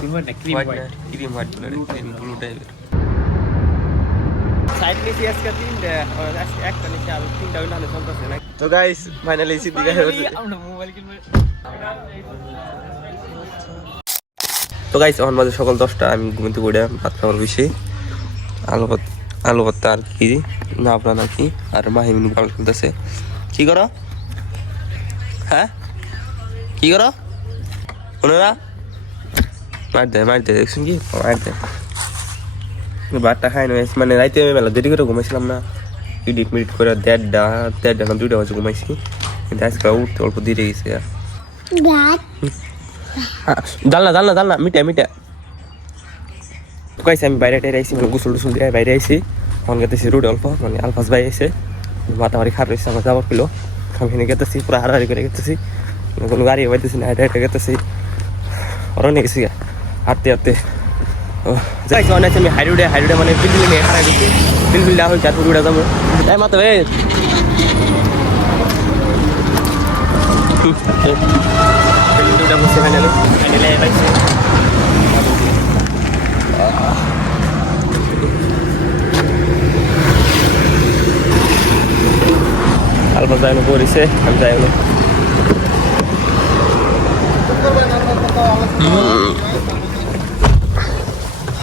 Cream white বলে blue টাইপের। Side নিচে আজকে তিনটা একটা নিচে আর তিনটা ওই নালে চলতেছে না। তো গাইস ফাইনালি সিদ্দিকা আমরা মোবাইল কিনবো। তো গাইস এখন বাজে সকাল 10টা, আমি ঘুমতে পড়ে ভাত খাওয়ার বেশি আলু ভর্তা আর কি না আপনার নাকি আর মাহিমিন ভালো খেলতেছে। কি করো? হ্যাঁ কি করো? ওনারা মার দে দেখছেন কি মার দে। ভাতটা খাই না, মানে রাইতে আমি বেলা দেরি করে ঘুমাইছিলাম না, এডিট মিডিট করে 1:30 না 2টা বাজে ঘুমাইছি, কিন্তু আজকে উঠতে অল্প দেরি গেছে। জানলা মিটা কইছে আমি বাইরে টাইরে আইসি, মানে গোসল টুসল দিয়ে বাইরে আইসি। এখন গেতেছি রোডে অল্প, মানে আলফাস ভাই আইসে মাথামারি খারাপ হয়েছে, আমার যাবার পেলো আমি এখানে গেতেছি, পুরো হাড়াহাড়ি করে গেতেছি, কোনো গাড়ি পাইতেছি না, হেঁটে গেতেছি ওরা নিয়ে গেছি হাঁটতে যাইছি। অনেক আমি হাইরোডে মানে বিলবিল নিয়ে হারাই গেছি, বিলবিল দেওয়া হয়েছে আর পুরোটা যাবো তাই মাত্র বসে ফাইনালি পাইছে। আলফা যাই করেছে, আমি যাই হলো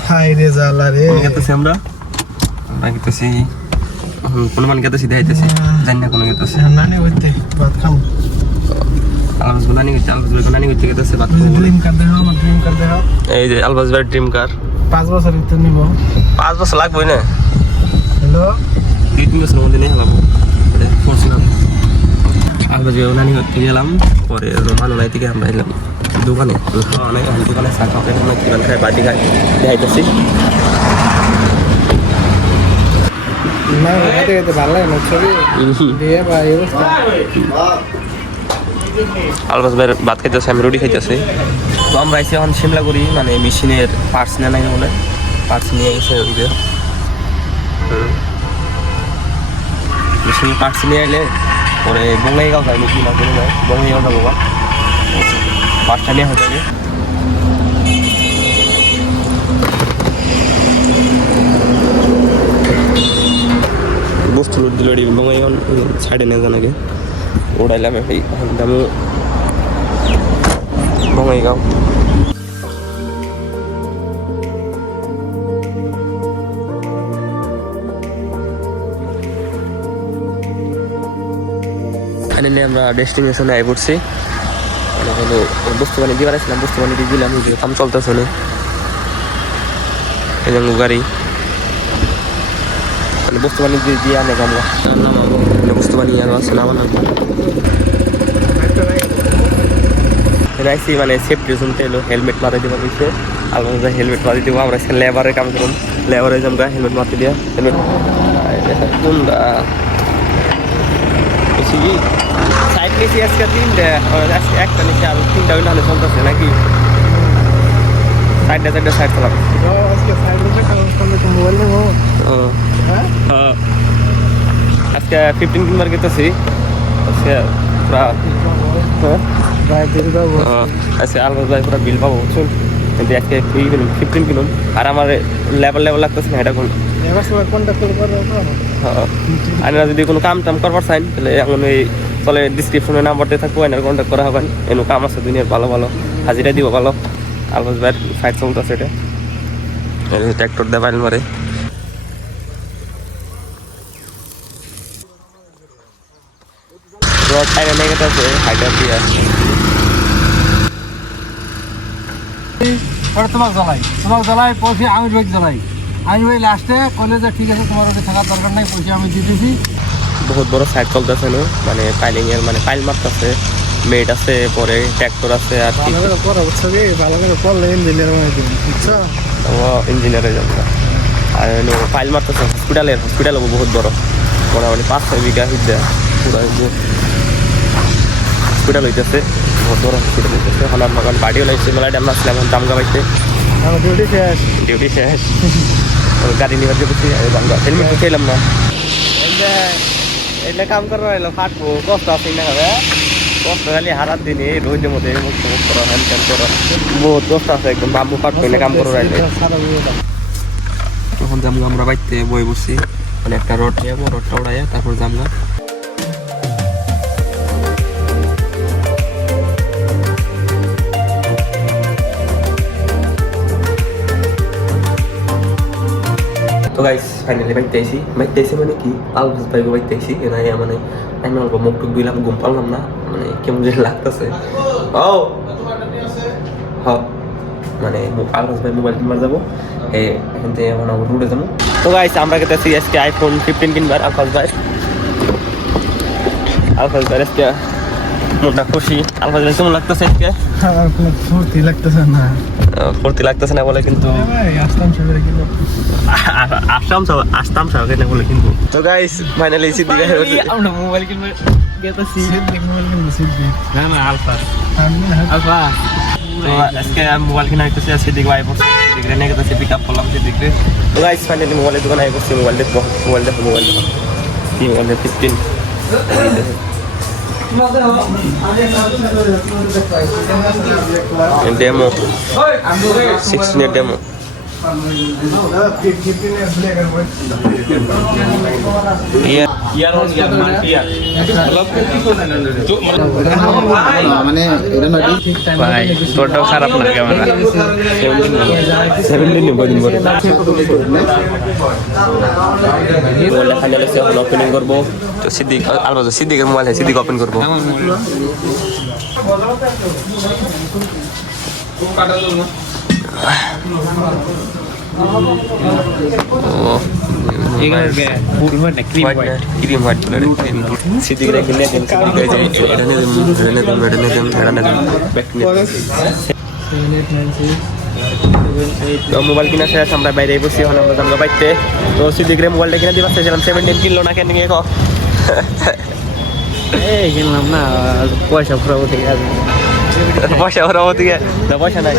হাই রে জালা রে গেতেছি আমরা গেতেছি কোনো মান গেতেছি দেখাইতেছি জানি না কোনো গেতেছি নানি হইতে ভাত খাম আলবাস নানি করতে গেতেছে ভাত ড্রিম কার দেখাও আমার ড্রিম কার দেখাও। এই যে আলবাস ভাই ড্রিম কার 5 বছর ভিতর নিব। 5 বছর লাগবে না, হ্যালো 2-3 বছর মধ্যে নিয়ে হলাম ফোরচুনার। আলবাস ভাই নানি করতে গেলাম, পরে রোমান ওলাই থেকে আমরা এলাম দোকানে খাওয়া নাই, দোকানে চা খাওয়া কিমান খাই বাটি খাই দেখাইতেছি। না হাতে হাতে ভালো লাগে না ছবি দিয়ে বা এই অবস্থা। আলবাস ভাইয়ের ভাত খাইতেছে, আমি রুটি খাইতেছি। তো আমরা এসে এখন সিমলা করি, মানে মেশিনের পার্টস নেয় নাই বলে পার্টস নিয়ে গেছে ওই যে মেশিনের পার্টস নিয়ে এলে পরে বঙ্গাইগাঁও যায় মেশিন না করে যায় বঙ্গাইগাঁও যাবো বা পার্টসটা নিয়ে হয়ে যাবে। বস্তু লোড দিল বঙ্গাইগাঁও সাইডে নিয়ে জানাকে ওড়াইলাম ভাই দামও বঙ্গাইগাঁও। ফাইনালি আমরা ডেস্টিনেশনে আই পড়ছি, মানে হলো বস্তু বানিয়ে দিয়ে আসছিলাম, বস্তু বানিয়ে দিয়ে দিলাম, কাম চলতেছে না এই জন্য গাড়ি মানে বস্তু বানিয়ে দিয়ে আনে আমরা নামাবো, বস্তু বানিয়ে আরো আছে নামানো আইসি, মানে সেফটি শুনতে এলো হেলমেট মাথায় দেওয়া হয়েছে। আলমাজ হেলমেট মাথায় দেবো, আমরা লেবারের কাম করুন, লেবারে আমরা হেলমেট মাথায় দিয়া হেলমেট কি সাইড নিচে আজকে তিনটা একটা নিচে আর তিনটা ওই নালে চলতেছে নাকি সাইড চালাম আজকে মোবাইল নেব। হ্যাঁ আজকে 15 কিনবার গেতেছি আজকে পুরা আজকে আলবাস ভাই পুরা বিল পাবো বুঝছেন, কিন্তু আজকে 15 কিনুন আর আমার লেভেল লাগতেছে না এটা কোন আপনারা যদি কোনো কাম টাম করবার চান তাহলে এখন ওই চলে ডিসক্রিপশনে নাম্বারতে থাকবো, এনার কন্ট্যাক্ট করা হবেন, এনো কাম আছে দুনিয়ার ভালো ভালো, হাজিরা দিব ভালো। আলবাস ভাইয়ের সাইড চলতেছে এটা ট্র্যাক্টর দিয়ে বাইল মারে। সাইডে লেগে আছে হাইডার দিয়া তোমার জ্বালাই পয়সা আমি রোজ জ্বালাই, আমি ওই লাস্টে কলেজে ঠিক আছে তোমার ওকে থাকার দরকার নাই, পয়সা আমি দিতেছি। বহুত বড় সাইড চলতেছে না, মানে পাইলিং এর মানে পাইল মারতেছে, মেড আছে, পরে ট্র্যাক্টর আছে আর ভালো করে পড়া বুঝছো কি, ভালো করে পড়লে ইঞ্জিনিয়ার মানে বুঝছো ইঞ্জিনিয়ারের জন্য। আর পাইল মারতেছে হসপিটাল হবো বহুত বড়, মোটামুটি 5-6 বিঘা হিদ্যা পুরো হসপিটাল হইতেছে, বহুত বড় হসপিটাল হইতেছে। এখন আমার বাড়িও লাগছে মেলায় আমরা আসলাম দাম গাবাইতে, ডিউটি শেষ গাড়ি নিবার যেতেছি হেলমেট খেলাম না, এটা কাম করবো ফাটবো কষ্ট আছে না হবে। কষ্ট খালি হারার দিনে রোদের মধ্যে মুক্ত করো হ্যান ত্যান করো বহুত কষ্ট আছে একদম বাম্বু পাট করলে কাম করো রাইলে তখন যাবো আমরা বাইতে বই বসি মানে একটা রড নিয়ে যাবো রডটা উড়াইয়া তারপর যাবো তো গাইস ফাইনালি বাইতে আইছি মানে কি আলবাস বাইক বাইতে আইছি এনাই মানে আমি অল্প মুখ টুক দিলাম ঘুম পারলাম না মানে কেমন যে লাগতেছে ও হ মানে আলবাস ভাই মোবাইল কিনবার যাবো এখান থেকে এখন আমরা রুটে যাবো তো গাইস আমরা গেতেছি আজকে আইফোন 15 কিনবার আলবাস ভাই আজকে মনটা খুশি আলবাস ভাই কেমন লাগতেছে আজকে আমার কোনো ফুর্তি লাগতেছে না ফুর্তি লাগতেছে না বলে কিন্তু আসতাম সবাই বলে কিন্তু তো গাইস ফাইনালি সিদ্দিক আমরা মোবাইল কিনবে গেতেছি মোবাইল কিনবো সিদ্দিক না না আলফা আলফা তো আজকে মোবাইল কিনা হইতেছে সিদ্দিক ভাই বসে সিদ্দিক নিয়ে গেতেছে পিক আপ করলাম সিদ্দিক তো গাইস ফাইনালি মোবাইলের দোকানে আই বসে মোবাইল দেখো কি মোবাইল 15 ডেমো 16 ডেমো মানে এটা না ভাই তোরটাও খারাপ না ক্যামেরা 17 নিব দিন পরে মোবাইল ফাইনালি এখন ওপেনিং করব তো সিদ্দিক আলবাজ সিদ্দিকের মোবাইল সিদ্দিক ওপেন করব ক্রিম হোয়াইট কালার সিদ্দিক রেখে নিয়ে সিদ্দিক তো মোবাইল কিনা শেষ আমরা বাইরে বসি এখন আমরা বাইতে তো সিদ্দিকরে মোবাইলটা কিনে দিতে চাইছিলাম 17 কিনলো না কেন নিয়ে কো এই কিনলাম না পয়সা খরচ থেকে পয়সা ওরা ওদিকে পয়সা নাই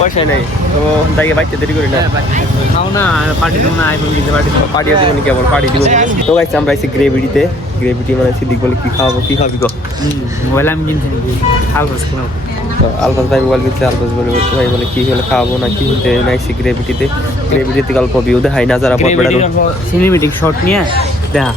পয়সাই নাই তো তাই বাইতে দেরি করি না নাও না পার্টি দেবো না আইফোন কিনতে পার্টি দিব নাকি আবার পার্টি দিব তো গাইছে আমরা আইছি গ্রেভিটিতে গ্রেভিটি মানে সিদ্দিক বলে কি খাবি গো মোবাইল আমি কিনতে আলফাস কিনলাম আলফাস ভাই মোবাইল কিনতে আলফাস বলে ভাই বলে কি হলে খাওয়াবো না কি হতে নাইছি গ্রেভিটিতে গল্প ভিউ দেখাই না যারা সিনেমেটিক শট নিয়ে দেখা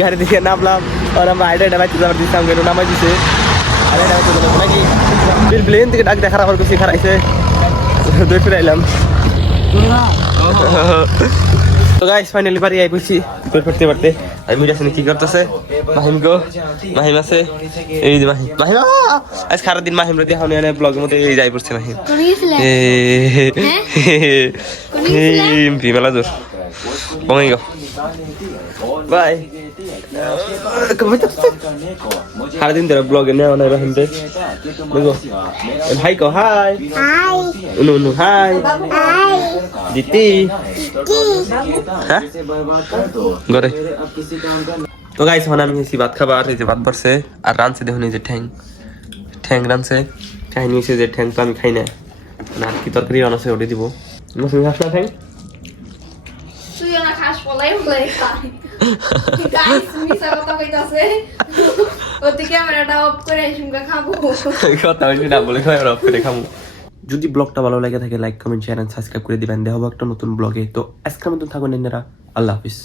গাড়ি দিকে নামলাম আর আমরা আইডা বাইতে যাবার দিচ্ছিলাম গেল নামাই দিছে আর এটা নাকি প্লেন থেকে ডাক দেখা আমার কিছু খারাইছে দৌড় ফিরে আইলাম তো গাইস ফাইনালি বাড়ি আই বসি দৌড় পারতে আর মিডিয়া শুনে কি করতেছে মাহিম আছে এই যে মাহিম আজ সারা দিন মাহিম রেদি হাউনি আনে ব্লগের মধ্যে এই যাই পড়ছে মাহিম মেলা জোর কমে গো বাই সারা দিন ধরে ব্লগে নেওয়া নাই রহিমতে দেখো ভাই কো হাই উনু হাই দিতি হ্যাঁ গরে তো গাইস এখন আমি এসেছি ভাত খাবার এই যে ভাত পড়ছে আর রানছে দেখুন এই যে ঠ্যাং রানছে কাহিনী হয়েছে যে ঠ্যাং তো আমি খাই না আর কি তরকারি রান আছে ওটা দিব মৌসুমি খাস না ঠ্যাং তুই না খাস বলাই খাই গাইস মিছা কথা কইতাছে ওদিকে ক্যামেরাটা অফ করে শুনকা খাবো কথা বলছি না বলে খাই অফ করে খাবো যদি ব্লগটা ভালো লাগে থাকে like comment share and subscribe করে দিবেন দেখা হবে একটা নতুন ব্লগে তো আজকের মতন থাকুন এনারা আল্লাহ হাফিজ